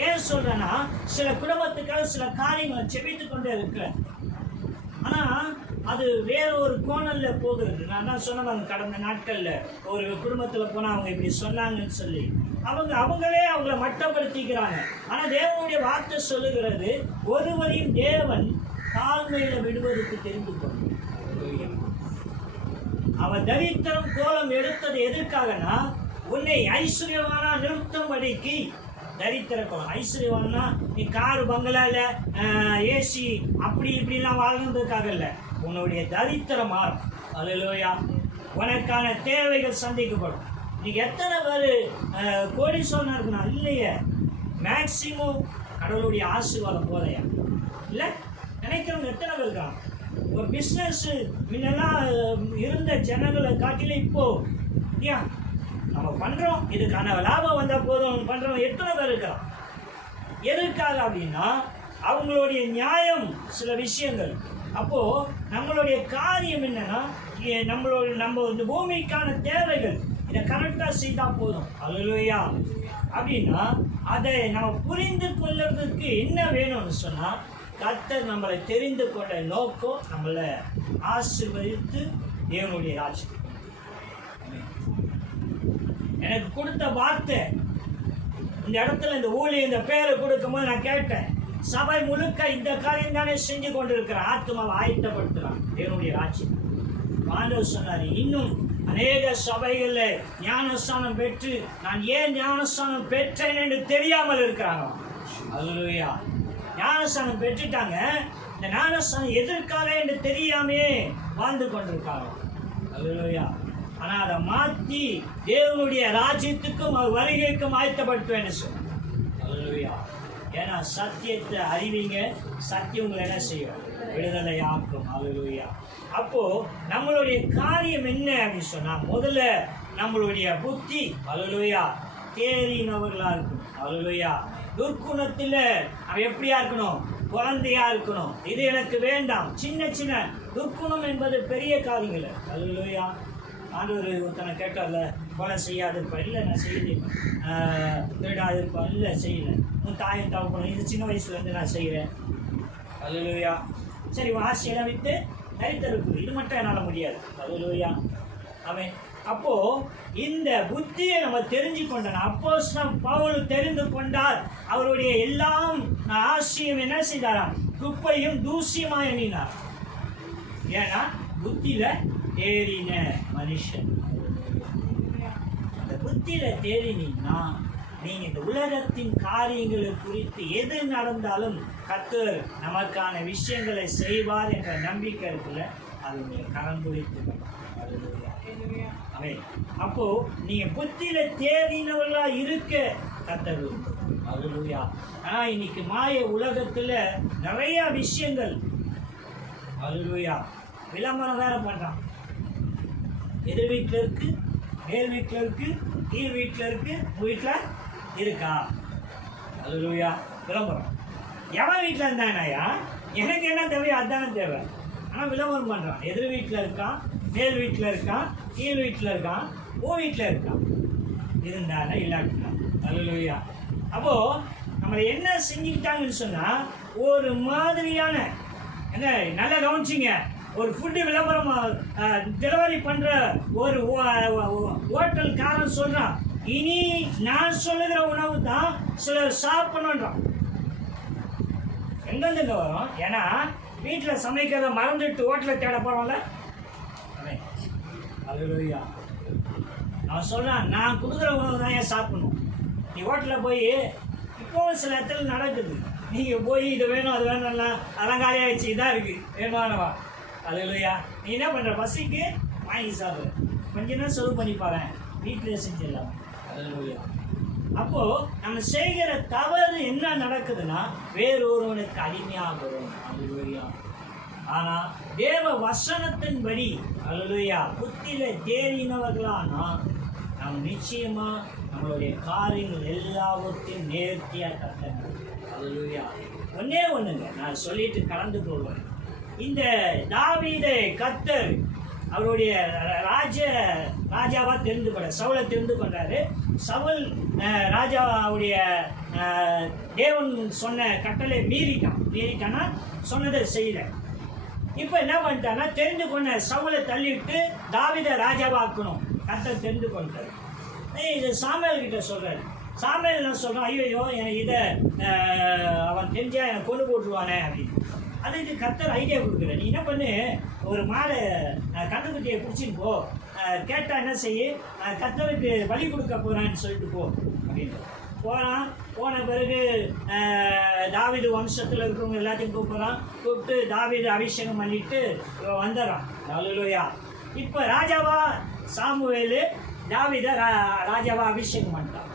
ஏன் சொல்றேன்னா சில குடும்பத்துக்காக சில காரியங்களை செபித்து கொண்டே இருக்கிறேன். ஆனா அது வேற ஒரு கோணல்ல போகிறது. நான் தான் சொன்னேன் கடந்த நாட்கள்ல ஒரு குடும்பத்துல போனா அவங்க இப்படி சொன்னாங்கன்னு சொல்லி. அவங்க அவங்களே அவங்கள மட்டப்படுத்திக்கிறாங்க. ஆனா தேவனுடைய வார்த்தை சொல்லுகிறது ஒருவரையும் தேவன் தாழ்மையில விடுவதற்கு தெரிந்து கொள்ளும். அவன் தரித்திரம் கோலம் எடுத்தது எதற்காகனா உன்னை ஐஸ்வர்யவானா நிறுத்தும்படிக்கு தரித்திரக்கும். கோலம் நீ காரு பங்களால ஏசி அப்படி இப்படிலாம் வாழ்ந்ததுக்காக இல்லை. உன்னுடைய தரித்திரம் மாறும் அல்லையா உனக்கான தேவைகள் சந்திக்கப்படும். நீ எத்தனை பேர் கோடீஸ்வரனா இருக்கணும்? இல்லையே. மேக்சிமம் கடவுளுடைய ஆசீர்வாதம் போதையா இல்லை? நினைக்கிறவங்க எத்தனை பேர் இருக்காங்க? ஒரு பிஸ்னஸ் முன்னெல்லாம் இருந்த ஜனங்களை காட்டிலும் இப்போ ஏன்? நம்ம பண்ணுறோம் இதுக்கான லாபம் வந்தால் போதும் பண்ணுறோம் எத்தனை பேர் இருக்கிறோம் எதற்காக அப்படின்னா அவங்களுடைய நியாயம் சில விஷயங்கள். அப்போது நம்மளுடைய காரியம் என்னன்னா நம்மளோட நம்ம இந்த பூமிக்கான தேவைகள் இதை கரெக்டாக செய்தால் போதும். அல்லையா அப்படின்னா அதை நம்ம புரிந்து கொள்றதுக்கு என்ன வேணும்னு சொன்னால் கர்த்தர் நம்மளை தெரிந்து கொண்ட நோக்கம் நம்மளை ஆசிர்வதித்து தேவனுடைய ராஜ்யம் எனக்கு கொடுத்த வார்த்தை. இந்த இடத்துல இந்த ஊழி இந்த பேரை கொடுக்கும்போது நான் கேட்டேன் சபை முழுக்க இந்த காரியம் தானே செஞ்சு கொண்டிருக்கிற? ஆத்மாவை ஆயத்தப்படுத்துறான் என்னுடைய ராஜ்யம். ஆண்டவர் சொன்னார் இன்னும் அநேக சபைகளில் ஞானஸ்தானம் பெற்று நான் ஏன் ஞானஸ்தானம் பெற்றேன் என்று தெரியாமல் இருக்கிறாங்க அல்லையா ஞானஸ்தானம் பெற்றுட்டாங்க இந்த ஞானஸ்தானம் எதற்காக என்று தெரியாமே வாழ்ந்து கொண்டிருக்காங்க அதுலையா ஆனால் அதை மாற்றி தேவனுடைய ராஜ்யத்துக்கும் வருகைக்கும் ஆயத்தப்படுத்துவேன்னு சொன்னார். ஏன்னா சத்தியத்தை அறிவிங்க சத்தியம் உங்களை என்ன செய்யும்? விடுதலை ஆக்கும் அல்லேலூயா அப்போ நம்மளுடைய காரியம் என்ன அப்படின்னு சொன்னா முதல்ல நம்மளுடைய புத்தி அல்லேலூயா தேறினவர்களா இருக்கணும். அல்லேலூயா துர்க்குணத்தில் அவன் எப்படியா இருக்கணும்? குழந்தையா இருக்கணும். இது எனக்கு வேண்டாம். சின்ன சின்ன துர்க்குணம் என்பது பெரிய காரியங்கள். அல்லேலூயா ஆண்டவர் ஒருத்தனை கேட்டார்ல கொலை செய்யாதிருப்பா. இல்லை நான் செய்யுது திருடாதிருப்பா இல்லை செய்யல. உன் தாயும் தவப்பணும். இது சின்ன வயசுலேருந்து நான் செய்கிறேன். அல்லேலூயா. சரி ஆசையெல்லாம் விட்டு தரித்திருக்குது. இது மட்டும் என்னால் முடியாது. அல்லேலூயா. அவன் அப்போது இந்த புத்தியை நம்ம தெரிஞ்சு கொண்டோம். அப்போ பவுல் தெரிந்து கொண்டார். அவருடைய எல்லாம் ஆசையும் என்ன செய்தாராம்? குப்பையும் தூசியமாக எண்ணினார் ஏன்னா புத்தியில் தேறின மனுஷன். அந்த புத்தியில தேறினீங்கன்னா நீங்க இந்த உலகத்தின் காரியங்களை குறித்து எது நடந்தாலும் கத்தர் நமக்கான விஷயங்களை செய்வார் என்ற நம்பிக்கை இருக்குல்ல அது உங்களை கலந்துரைத்து அவை அப்போ நீங்க புத்தியில தேறினவர்களா இருக்க கத்தர் அதுலூயா ஆனா இன்னைக்கு மாய உலகத்துல நிறைய விஷயங்கள். அல்லேலூயா விளம்பரம் வேற பண்றான். எதிர் வீட்டில் இருக்கு மேல் வீட்டில் இருக்கு கீழ் வீட்டில் இருக்கு உங்கள் வீட்டில் இருக்கா? அல்லேலூயா விளம்பரம். எவன் வீட்டில் இருந்தானாயா? எனக்கு என்ன தேவையோ அதுதானே தேவை. ஆனால் விளம்பரம் பண்ணுறான் எதிர் வீட்டில் இருக்கான் மேல் வீட்டில் இருக்கான் கீழ் வீட்டில் இருக்கான் உன் வீட்டில் இருக்கான் இருந்தானே இல்லாட்டினா? அல்லேலூயா அப்போது நம்மளை என்ன செஞ்சுக்கிட்டாங்கன்னு சொன்னால் ஒரு மாதிரியான என்ன நல்லா கவனிச்சிங்க. ஒரு ஃபுட்டு விளம்பரம் டெலிவரி பண்ணுற ஒரு ஹோட்டல்காரன் சொல்கிறான் இனி நான் சொல்லுகிற உணவு தான் சிலர் சாப்பிடணுன்றான் எங்கேருந்துங்க வரும்? ஏன்னா வீட்டில் சமைக்கிறத மறந்துட்டு ஹோட்டலில் தேட போகிறோம்ல அல்லேலூயா நான் சொல்றான் நான் கொடுக்குற உணவு தான் ஏன் சாப்பிடணும்? நீ ஹோட்டலில் போய் இப்போவும் சில இடத்துல நடக்குது. நீங்கள் போய் இது வேணும் அது வேணும்ல அதெல்லாம் காலி ஆயிடுச்சு இதான் இருக்குது வேணுமானவா அலையிலையா நீ என்ன பண்ணுற பசிக்கு வாங்கி சாப்பிடு. கொஞ்ச நேரம் செலவு பண்ணி பாரு வீட்டிலே செஞ்சிடலாம். அலையிலையா அப்போது நம்ம செய்கிற தவறு என்ன நடக்குதுன்னா வேறொருவனுக்கு அடிமையாகிறோம் அலையிலையா ஆனால் தேவ வசனத்தின்படி அல்லேலூயா புத்தியில் தேறினவர்களானா நம்ம நிச்சயமாக நம்மளுடைய காரியங்கள் எல்லாவற்றையும் நேர்த்தியாக கட்டணும். அல்லேலூயா ஒன்றே ஒன்றுங்க நான் சொல்லிட்டு கலந்து கொள்வேன். இந்த தாவீதை கத்தர் அவருடைய ராஜ ராஜாவாக தெரிந்து கொண்டார் சவுளை தெரிந்து கொண்டாரு சவுல் ராஜாவுடைய தேவன் சொன்ன கட்டளை மீறிட்டான். மீறிட்டான்னா சொன்னதை செய்யல இப்போ என்ன பண்ணிட்டான்னா தெரிந்து கொண்ட சவுளை தள்ளிவிட்டு தாவித ராஜாவாக்கணும். கர்த்தர் தெரிந்து கொண்டார் இது சாமுவேல் கிட்ட சொல்றாரு. சாமுவேல் என்ன சொல்கிறான் ஐயோ எனக்கு இதை அவன் தெரிஞ்சா எனக்கு கொண்டு போட்டுருவானே அப்படின்னு. அதுக்கு கத்தர் ஐடியா கொடுக்குற நீ என்ன பண்ணு? ஒரு மாடை கண்ணுக்குட்டியை பிடிச்சின்னு போ. கேட்டால் என்ன செய்ய? கத்தருக்கு வழி கொடுக்க போகிறான்னு சொல்லிட்டு போ அப்படின்னு. போகிறான் போன பிறகு தாவிது வம்சத்தில் இருக்கிறவங்க எல்லாத்தையும் கூப்பிட்றான். கூப்பிட்டு தாவிது அபிஷேகம் பண்ணிட்டு இவன் வந்துடுறான். அல்லேலூயா இப்போ ராஜாவா சாமுவேலு தாவீத ரா- ராஜாவா அபிஷேகம் பண்ணிட்டான்.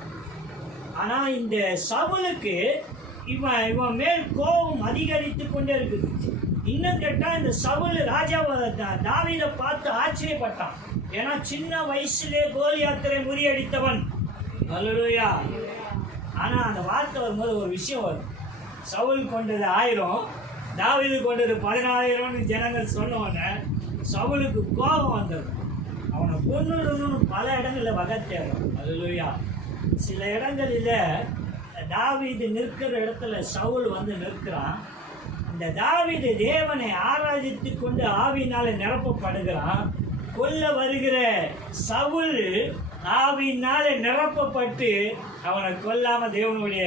ஆனால் இந்த சவுலுக்கு இவன் இவன் மேல் கோபம் அதிகரித்து கொண்டே இருக்குது இன்னும் கேட்டால் இந்த சவுல் ராஜாவை தாவிதை பார்த்து ஆச்சரியப்பட்டான். ஏன்னா சின்ன வயசுலே கோலியாத்திரை முறியடித்தவன். அல்லேலூயா. ஆனால் அந்த வார்த்தை வரும்போது ஒரு விஷயம் வரும். சவுல் கொண்டது ஆயிரம் தாவிது கொண்டது பதினாயிரம்னு ஜனங்கள் சொன்னவொடனே சவுலுக்கு கோபம் வந்தது. அவனை கொண்டுடணும்னு பல இடங்களில் வகை தேடும் அல்லேலூயா. சில இடங்களில் தாவீது நிற்கிற இடத்துல சவுல் வந்து நிற்கிறான். இந்த தாவீது தேவனை ஆராதித்து கொண்டு ஆவியினால நிரப்பப்படுகிறான். கொல்ல வருகிற சவுல் ஆவியினால நிரப்பப்பட்டு அவனை கொல்லாம தேவனுடைய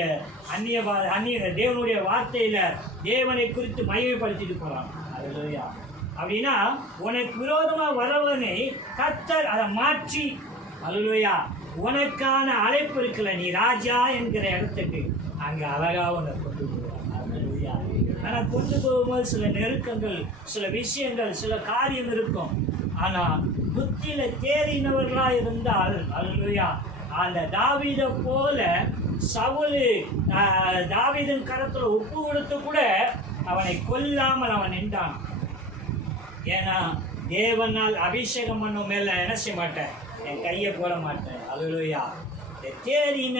அந்நிய அந்நிய தேவனுடைய வார்த்தையில தேவனை குறித்து மகிமைப்படுத்திட்டு போறான். அல்லேலூயா அப்படின்னா உனக்கு விரோதமாக வரவனை கத்தர் அதை மாற்றி அல்லேலூயா உனக்கான அழைப்பு இருக்கல நீ ராஜா என்கிற இடத்துக்கு. அங்க அழகா உன்னை கொண்டு போவார் அல்லேலூயா ஆனா கொண்டு போகும்போது சில நெருக்கங்கள் சில விஷயங்கள் சில காரியம் இருக்கும். ஆனா புத்தியில தேறினவர்களா இருந்தால் அல்லேலூயா அந்த தாவீதை போல சவுலு தாவிதன் தாவீதின் கரத்துல ஒப்பு கொடுத்து கூட அவனை கொல்லாமல் அவன் நின்றான். ஏன்னா தேவனால் அபிஷேகம் பண்ணும் மேல என்ன செய்ய மாட்டேன்? என் கையை போட மாட்டேன். அலுவயா தேறின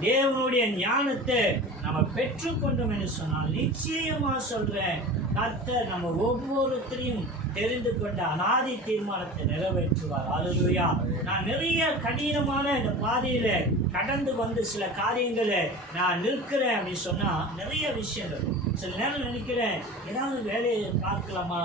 தேவனுடைய ஞானத்தை நம்ம பெற்றுக்கொண்டோம் என்று சொன்னால் நிச்சயமா சொல்றேன். கர்த்தர் நம்ம ஒவ்வொருத்தரையும் தெரிந்து கொண்ட அனாதி தீர்மானத்தை நிறைவேற்றுவார். அலுவயா நான் நிறைய கடினமான இந்த பாதையில கடந்து வந்து சில காரியங்களை நான் நிற்கிறேன் அப்படின்னு சொன்னா நிறைய விஷயங்கள். சில நேரம் நினைக்கிறேன் ஏதாவது வேலையை பார்க்கலாமா?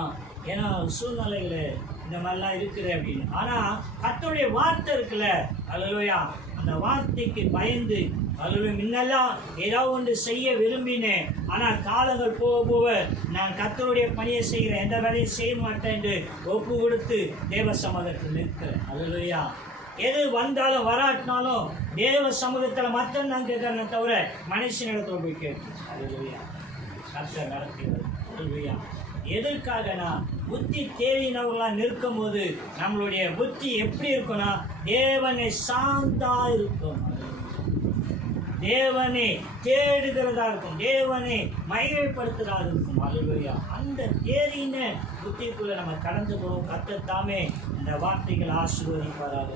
ஏன்னா சூழ்நிலைகள் இந்த மாதிரிலாம் இருக்குது அப்படின்னு. ஆனால் கத்தோடைய வார்த்தை இருக்குல்ல அல்லையா அந்த வார்த்தைக்கு பயந்து அல்லது முன்னெல்லாம் ஏதாவது ஒன்று செய்ய விரும்பினேன். ஆனால் காலங்கள் போக போக நான் கத்தருடைய பணியை செய்கிறேன் எந்த வேலையும் செய்ய மாட்டேன் என்று ஒப்பு கொடுத்து தேவ சமூகத்தில் நிற்கிறேன். அல்லையா எது வந்தாலும் வராட்டினாலும் தேவ சமூகத்தில் மட்டும் நான் கேட்கறேன் தவிர மனுஷனிடத்தில் போய் கேட்கு அல்லையா கத்தை நடத்தி அல்லேலூயா. எதற்காகனா புத்தி தேடினவர்களாக நிற்கும் போது நம்மளுடைய புத்தி எப்படி இருக்கும்னா தேவனை சார்ந்தா இருக்கும். தேவனை தேடுகிறதா இருக்கும். தேவனை மகிமைப்படுத்துகிறதா இருக்கும். அல்லேலூயா. அந்த தேறின புத்திக்குள்ள நம்ம கடந்து போவோம் கத்தத்தாமே இந்த வார்த்தைகள் ஆசீர்வதிப்பாராக.